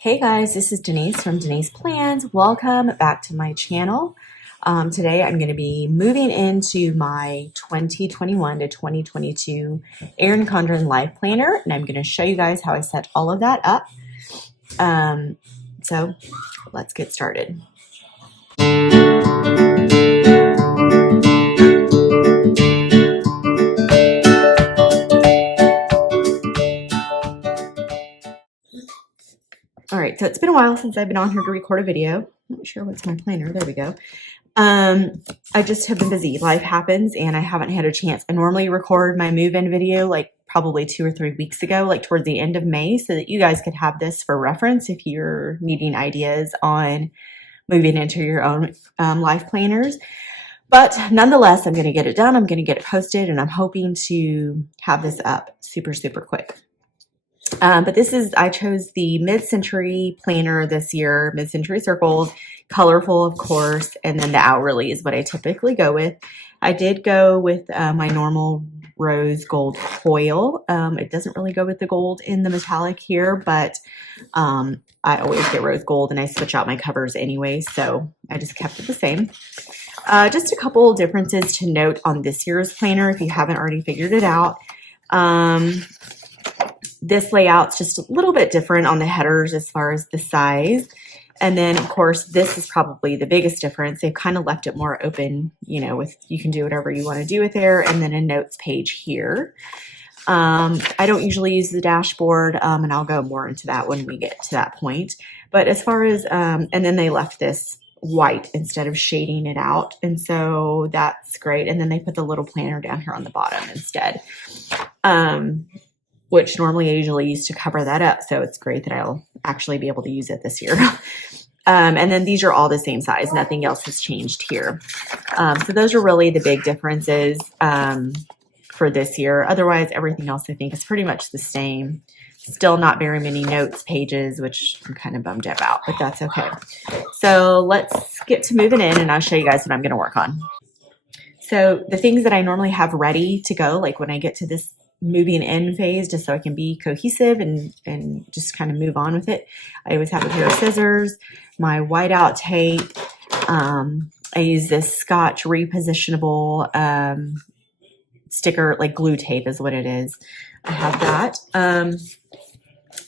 Hey guys, this is Denise from Denise Plans. Welcome back to my channel. Today I'm going to be moving into my 2021 to 2022 Erin Condren LifePlanner, and I'm going to show you guys how I set all of that up. So let's get started. All right, so it's been a while since I've been on here to record a video. I'm not sure what's my planner. There we go. I just have been busy. Life happens and I haven't had a chance. I normally record my move-in video like probably 2 or 3 weeks ago, like towards the end of May, so that you guys could have this for reference if you're needing ideas on moving into your own life planners. But nonetheless, I'm going to get it done. I'm going to get it posted, and I'm hoping to have this up super, super quick. But I chose the mid-century planner this year, mid-century circles, colorful, of course, and then the hourly is what I typically go with. I did go with my normal rose gold foil. It doesn't really go with the gold in the metallic here, but I always get rose gold and I switch out my covers anyway, so I just kept it the same. Just a couple differences to note on this year's planner if you haven't already figured it out. This layout's just a little bit different on the headers as far as the size. And then, of course, this is probably the biggest difference. They've kind of left it more open, you know, you can do whatever you want to do with there. And then a notes page here. I don't usually use the dashboard, and I'll go more into that when we get to that point. But as far as, and then they left this white instead of shading it out. And so that's great. And then they put the little planner down here on the bottom instead. Which normally I usually use to cover that up. So it's great that I'll actually be able to use it this year. And then these are all the same size. Nothing else has changed here. So those are really the big differences for this year. Otherwise, everything else I think is pretty much the same. Still not very many notes pages, which I'm kind of bummed about, but that's okay. So let's get to moving in and I'll show you guys what I'm going to work on. So the things that I normally have ready to go, like when I get to this moving in phase, just so I can be cohesive and just kind of move on with it. I always have a pair of scissors, my whiteout tape. I use this Scotch repositionable sticker, like glue tape is what it is. I have that.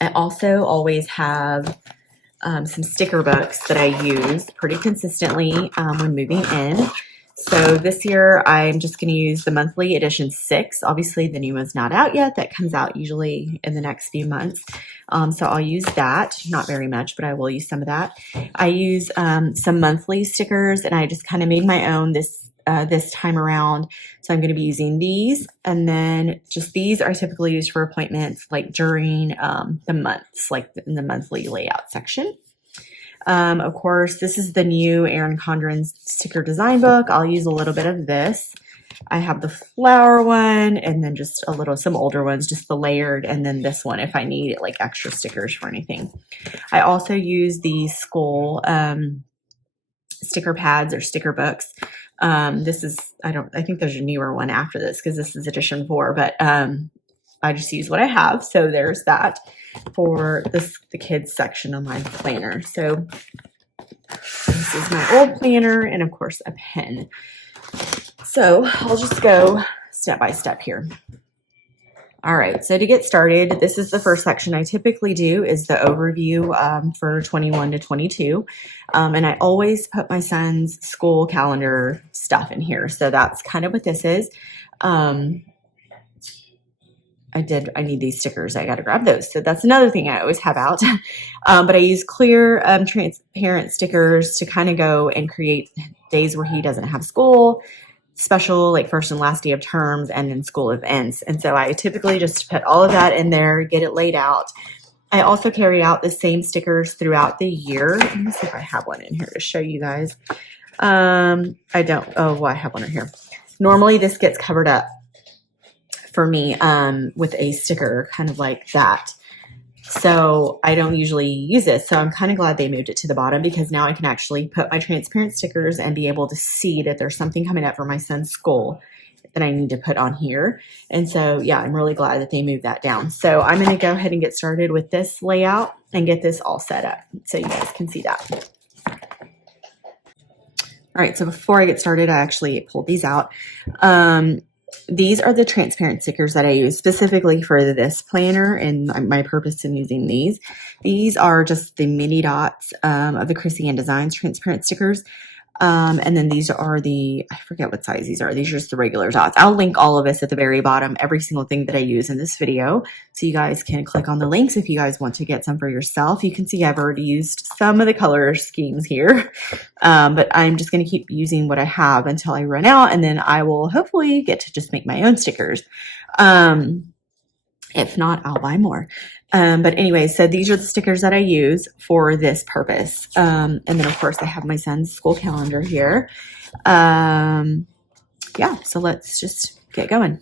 I also always have some sticker books that I use pretty consistently when moving in. So this year, I'm just going to use the monthly edition 6. Obviously, the new one's not out yet. That comes out usually in the next few months. So I'll use that. Not very much, but I will use some of that. I use some monthly stickers, and I just kind of made my own this time around. So I'm going to be using these. And then just these are typically used for appointments like during the months, like in the monthly layout section. Of course, this is the new Erin Condren sticker design book. I'll use a little bit of this. I have the flower one and then just some older ones, just the layered, and then this one if I need like extra stickers for anything. I also use the skull sticker pads or sticker books. This is, I think there's a newer one after this because this is edition 4, but I just use what I have. So there's that for the kids section of my planner. So this is my old planner and of course a pen. So I'll just go step by step here. All right, so to get started, this is the first section I typically do is the overview for 21 to 22. And I always put my son's school calendar stuff in here. So that's kind of what this is. I need these stickers. I got to grab those. So that's another thing I always have out. But I use clear, transparent stickers to kind of go and create days where he doesn't have school, special, like first and last day of terms, and then school events. And so I typically just put all of that in there, get it laid out. I also carry out the same stickers throughout the year. Let me see if I have one in here to show you guys. I don't. Oh, well, I have one right here. Normally this gets covered up for me with a sticker kind of like that. So I don't usually use this. So I'm kind of glad they moved it to the bottom because now I can actually put my transparent stickers and be able to see that there's something coming up for my son's school that I need to put on here. And so, yeah, I'm really glad that they moved that down. So I'm going to go ahead and get started with this layout and get this all set up so you guys can see that. All right, so before I get started, I actually pulled these out. These are the transparent stickers that I use specifically for this planner and my purpose in using these. These are just the mini dots of the Erin Designs transparent stickers. And then these are I forget what size these are. These are just the regular dots. I'll link all of this at the very bottom, every single thing that I use in this video. So you guys can click on the links if you guys want to get some for yourself. You can see I've already used some of the color schemes here. But I'm just going to keep using what I have until I run out. And then I will hopefully get to just make my own stickers. If not, I'll buy more. But anyway, so these are the stickers that I use for this purpose. And then of course I have my son's school calendar here. Yeah, so let's just get going.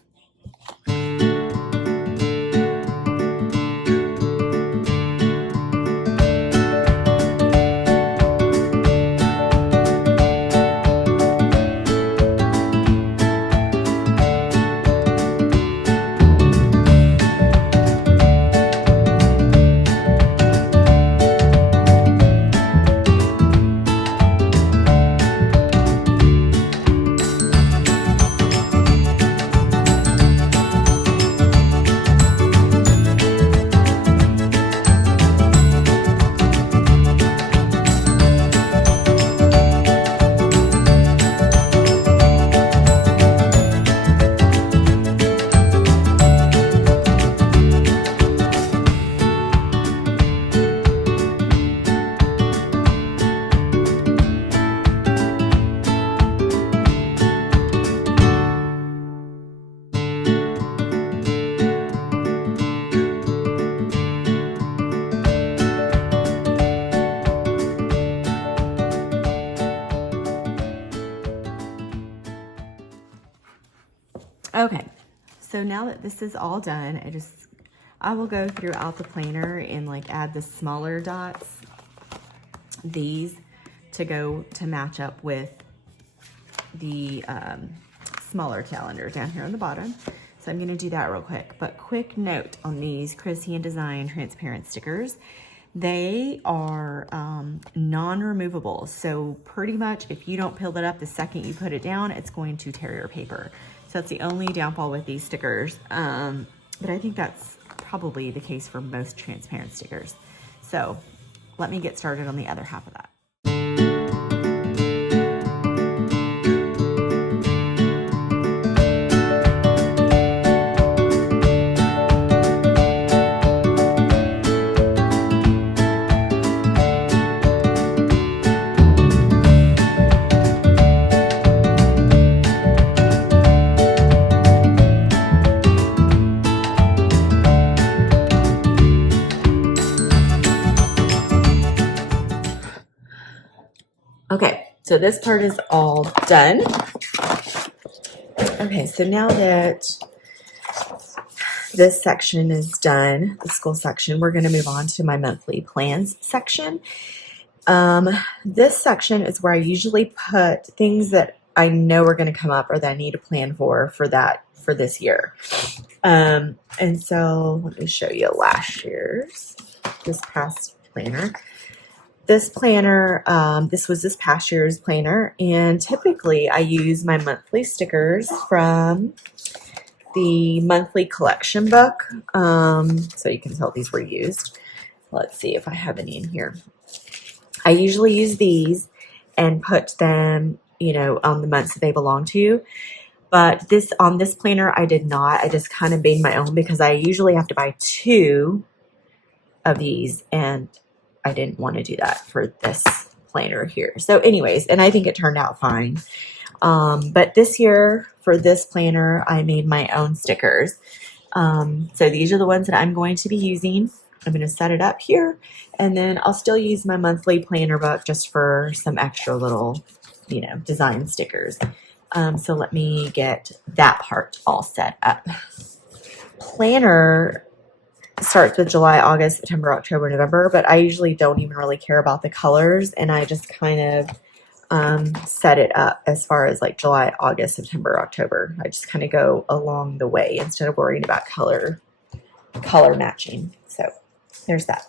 Okay, so now that this is all done, I will go throughout the planner and like add the smaller dots, these to match up with the smaller calendar down here on the bottom. So I'm going to do that real quick. But quick note on these Erin Design transparent stickers. They are non-removable. So pretty much if you don't peel it up the second you put it down, it's going to tear your paper. So that's the only downfall with these stickers. But I think that's probably the case for most transparent stickers. So let me get started on the other half of that. Okay, so this part is all done. Okay, so now that this section is done, the school section, we're going to move on to my monthly plans section. This section is where I usually put things that I know are going to come up or that I need to plan for this year. And so let me show you this past planner. This planner, this was this past year's planner, and typically I use my monthly stickers from the monthly collection book. So you can tell these were used. Let's see if I have any in here. I usually use these and put them, on the months that they belong to. But on this planner, I did not. I just kind of made my own because I usually have to buy 2 of these, and I didn't want to do that for this planner here. So anyways, and I think it turned out fine. But this year for this planner, I made my own stickers. So these are the ones that I'm going to be using. I'm going to set it up here, and then I'll still use my monthly planner book just for some extra little, design stickers. So let me get that part all set up. Planner starts with July, August, September, October, November, but I usually don't even really care about the colors, and I just kind of set it up as far as like July, August, September, October. I just kind of go along the way instead of worrying about color matching. So there's that.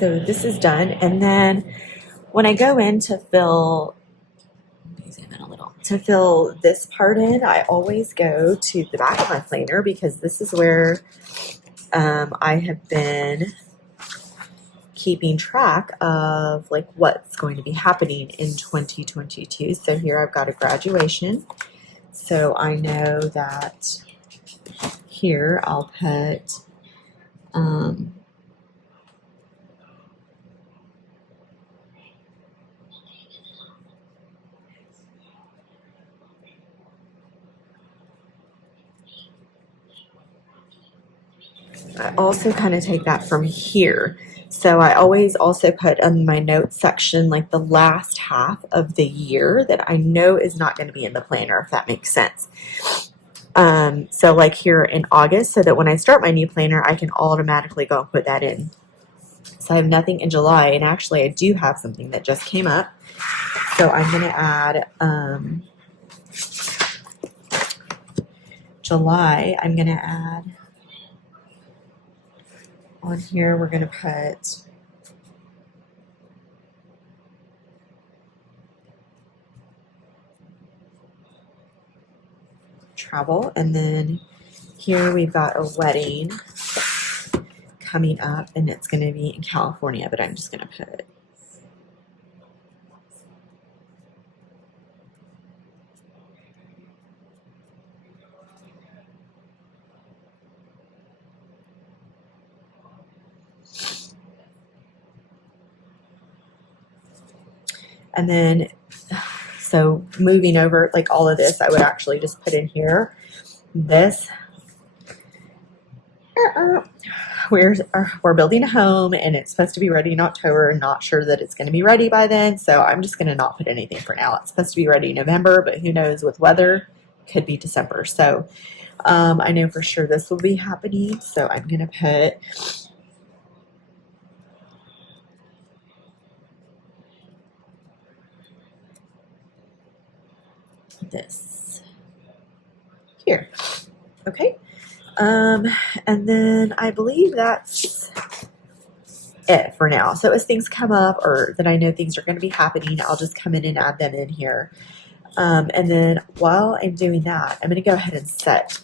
So this is done. And then when I go in to fill, to fill this part in, I always go to the back of my planner because this is where I have been keeping track of like what's going to be happening in 2022. So here I've got a graduation. So I know that here I'll put I also kind of take that from here. So I always also put in my notes section like the last half of the year that I know is not going to be in the planner, if that makes sense. So like here in August, so that when I start my new planner, I can automatically go and put that in. So I have nothing in July, and actually I do have something that just came up. So I'm going to add July, I'm going to add on here, we're going to put travel, and then here we've got a wedding coming up, and it's going to be in California, but I'm just going to put and then so moving over, like all of this, I would actually just put in here. This, we're building a home, and it's supposed to be ready in October. Not sure that it's going to be ready by then, so I'm just going to not put anything for now. It's supposed to be ready in November, but who knows with weather, could be December. So I know for sure this will be happening, so I'm going to put this here. Okay. And then I believe that's it for now. So as things come up, or that I know things are going to be happening, I'll just come in and add them in here. And then while I'm doing that, I'm going to go ahead and set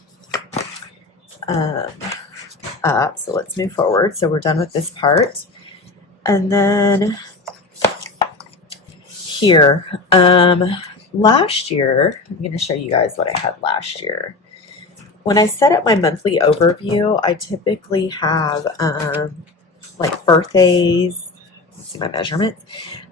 up. So let's move forward. So we're done with this part. And then here, last year, I'm going to show you guys what I had last year. When I set up my monthly overview, I typically have like birthdays. Let's see my measurements.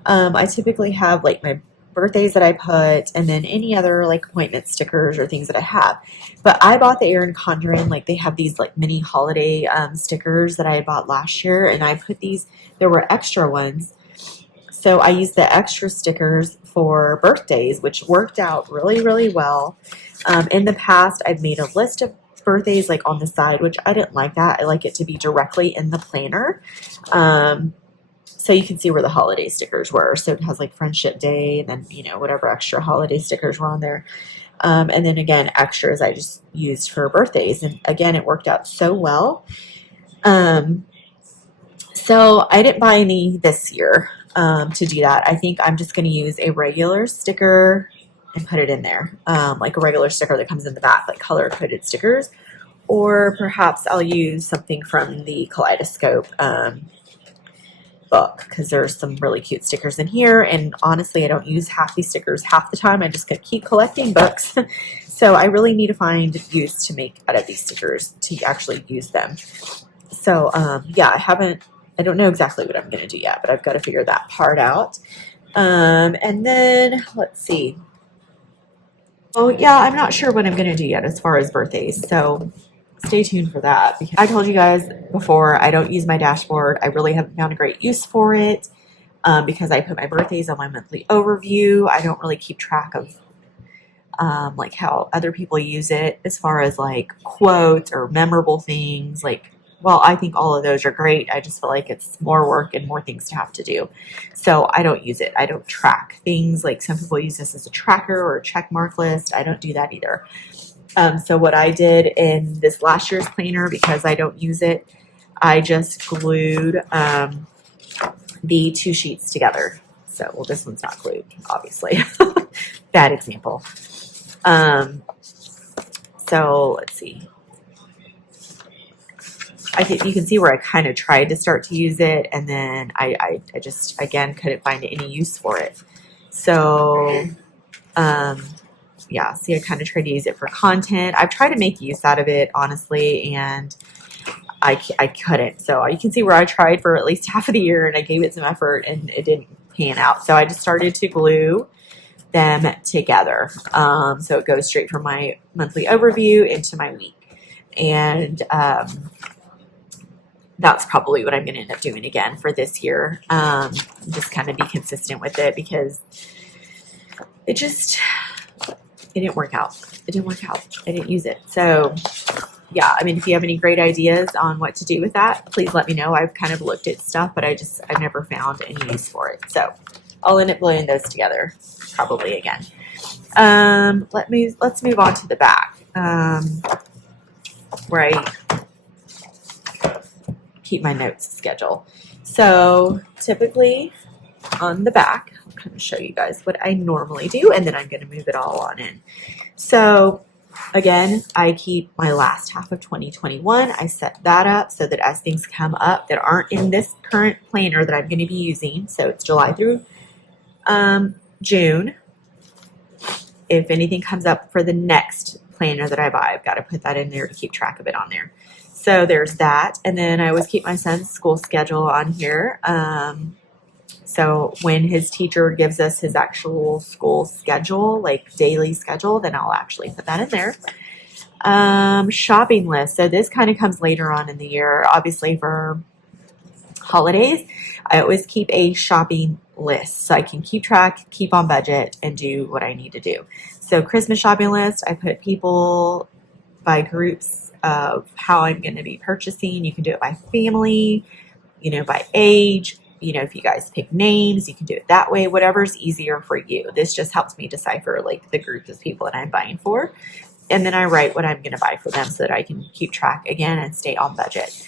I typically have like my birthdays that I put, and then any other like appointment stickers or things that I have. But I bought the Erin Condren, like they have these like mini holiday stickers that I bought last year, and I put these, there were extra ones. So I used the extra stickers for birthdays, which worked out really, really well. In the past, I've made a list of birthdays like on the side, which I didn't like that. I like it to be directly in the planner. So you can see where the holiday stickers were. So it has like Friendship Day, and then, you know, whatever extra holiday stickers were on there. And then again, extras I just used for birthdays. And again, it worked out so well. So I didn't buy any this year to do that. I think I'm just going to use a regular sticker and put it in there, like a regular sticker that comes in the back, like color-coded stickers. Or perhaps I'll use something from the Kaleidoscope book, because there's some really cute stickers in here. And honestly, I don't use half these stickers half the time. I just keep collecting books. So I really need to find use to make out of these stickers to actually use them. So yeah, I don't know exactly what I'm going to do yet, but I've got to figure that part out. And then let's see. Oh yeah, I'm not sure what I'm going to do yet as far as birthdays. So stay tuned for that. Because I told you guys before, I don't use my dashboard. I really haven't found a great use for it because I put my birthdays on my monthly overview. I don't really keep track of like how other people use it as far as like quotes or memorable things. Like, well, I think all of those are great. I just feel like it's more work and more things to have to do. So I don't use it. I don't track things. Like some people use this as a tracker or a check mark list. I don't do that either. So what I did in this last year's planner, because I don't use it, I just glued the two sheets together. So, well, this one's not glued, obviously. Bad example. So let's see. I think you can see where I kind of tried to start to use it, and then I just, again, couldn't find any use for it. So, yeah, see, I kind of tried to use it for content. I've tried to make use out of it, honestly, and I couldn't. So you can see where I tried for at least half of the year, and I gave it some effort, and it didn't pan out. So I just started to glue them together. So it goes straight from my monthly overview into my week. And that's probably what I'm going to end up doing again for this year. Just kind of be consistent with it, because it didn't work out. It didn't work out. I didn't use it. So yeah, I mean, if you have any great ideas on what to do with that, please let me know. I've kind of looked at stuff, but I've never found any use for it. So I'll end up gluing those together probably again. Let's move on to the back. Right. keep my notes schedule. So typically on the back, I'll kind of show you guys what I normally do, and then I'm going to move it all on in. So again, I keep my last half of 2021. I set that up so that as things come up that aren't in this current planner that I'm going to be using, so it's July through June, if anything comes up for the next planner that I buy, I've got to put that in there to keep track of it on there. So there's that. And then I always keep my son's school schedule on here. So when his teacher gives us his actual school schedule, like daily schedule, then I'll actually put that in there. Shopping list. So this kind of comes later on in the year, obviously for holidays. I always keep a shopping list so I can keep track, keep on budget, and do what I need to do. So Christmas shopping list, I put people by groups of how I'm going to be purchasing. You can do it by family, by age. If you guys pick names, you can do it that way, whatever's easier for you. This just helps me decipher like the group of people that I'm buying for. And then I write what I'm going to buy for them so that I can keep track again and stay on budget.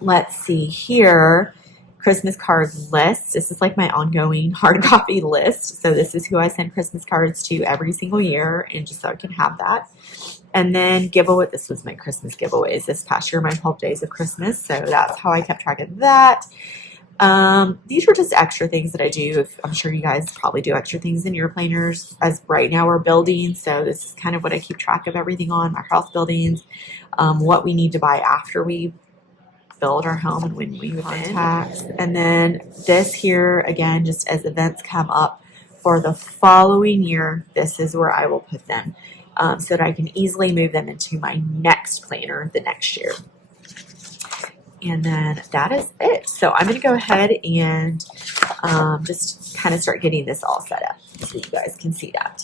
Let's see here. Christmas card list. This is like my ongoing hard copy list. So this is who I send Christmas cards to every single year, and just so I can have that. And then giveaway. This was my Christmas giveaways this past year, my 12 days of Christmas. So that's how I kept track of that. These were just extra things that I do. I'm sure you guys probably do extra things in your planners. As right now we're building, so this is kind of what I keep track of everything on, my house buildings, what we need to buy after we build our home and when we contacts. And then this here, again, just as events come up for the following year, this is where I will put them so that I can easily move them into my next planner the next year. And then that is it. So I'm going to go ahead and just kind of start getting this all set up so you guys can see that.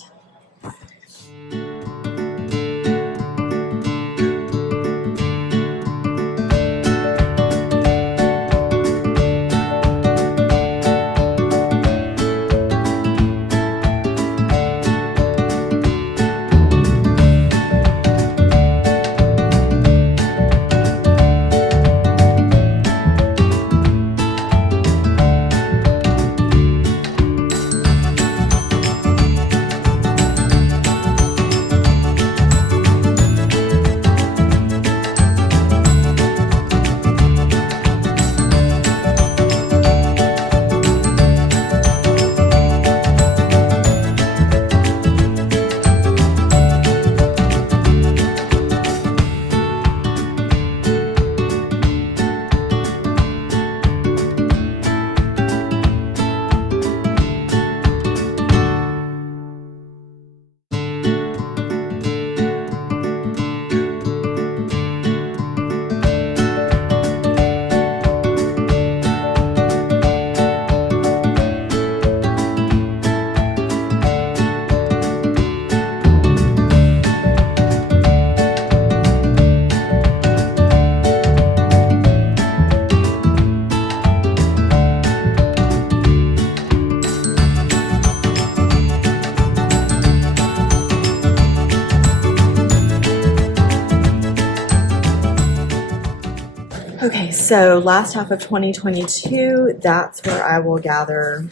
Okay, so last half of 2022, that's where I will gather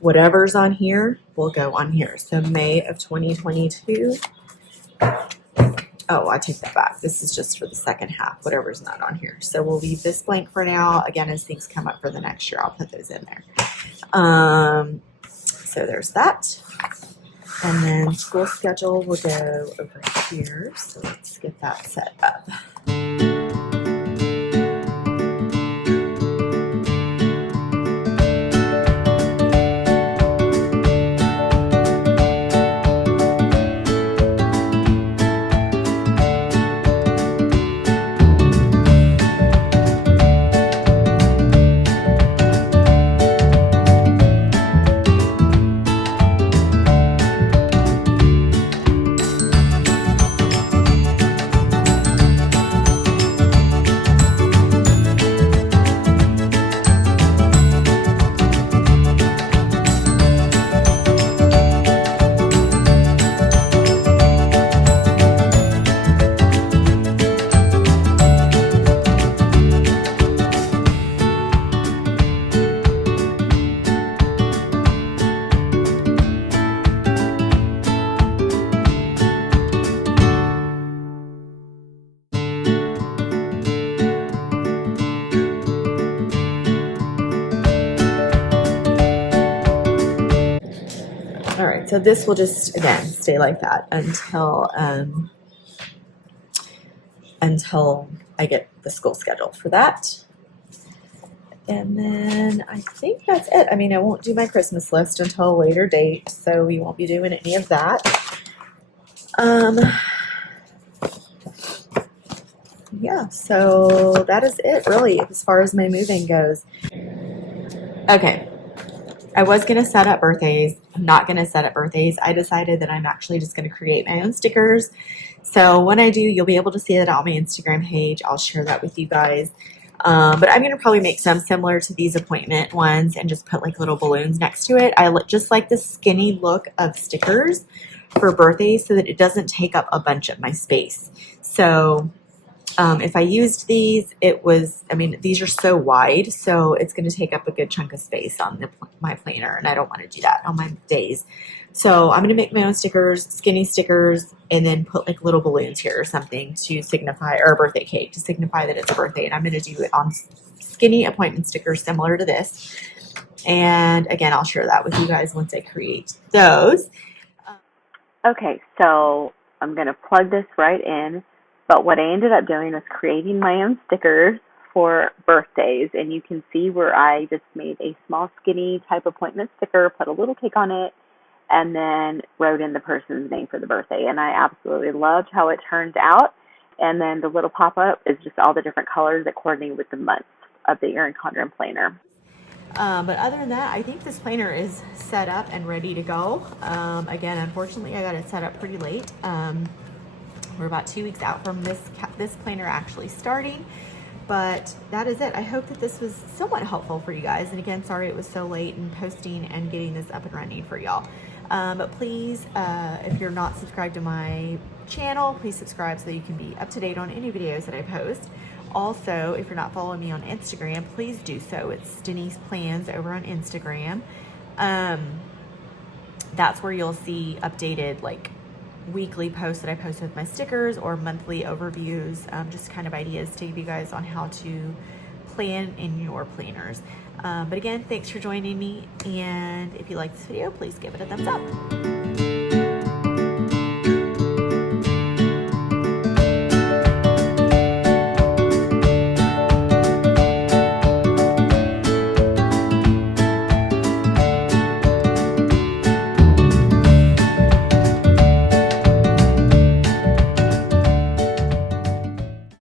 whatever's on here will go on here. So May of 2022. Oh, I take that back. This is just for the second half, whatever's not on here. So we'll leave this blank for now. Again, as things come up for the next year, I'll put those in there. So there's that. And then school schedule will go over here. So let's get that set up. All right, so this will just, again, stay like that until I get the school schedule for that. And then I think that's it. I mean, I won't do my Christmas list until a later date, so we won't be doing any of that. Yeah, so that is it, really, as far as my moving goes. Okay, I was going to set up birthdays. I'm not going to set up birthdays. I decided that I'm actually just going to create my own stickers. So when I do, you'll be able to see that on my Instagram page. I'll share that with you guys. But I'm going to probably make some similar to these appointment ones and just put like little balloons next to it. I just like the skinny look of stickers for birthdays so that it doesn't take up a bunch of my space. So if I used these, these are so wide, so it's going to take up a good chunk of space on my planner, and I don't want to do that on my days. So I'm going to make my own stickers, skinny stickers, and then put like little balloons here or something to signify, or a birthday cake to signify that it's a birthday. And I'm going to do it on skinny appointment stickers similar to this. And again, I'll share that with you guys once I create those. Okay, so I'm going to plug this right in. But what I ended up doing was creating my own stickers for birthdays. And you can see where I just made a small skinny type appointment sticker, put a little cake on it, and then wrote in the person's name for the birthday. And I absolutely loved how it turned out. And then the little pop-up is just all the different colors that coordinate with the months of the Erin Condren planner. But other than that, I think this planner is set up and ready to go. Again, unfortunately, I got it set up pretty late. We're about 2 weeks out from this planner actually starting, but that is it. I hope that this was somewhat helpful for you guys. And again, sorry it was so late in posting and getting this up and running for y'all. But please, if you're not subscribed to my channel, please subscribe so that you can be up to date on any videos that I post. Also, if you're not following me on Instagram, please do so. It's Denise Plans over on Instagram. That's where you'll see updated like weekly posts that I post with my stickers or monthly overviews, just kind of ideas to give you guys on how to plan in your planners. But again, thanks for joining me. And if you like this video, please give it a thumbs up.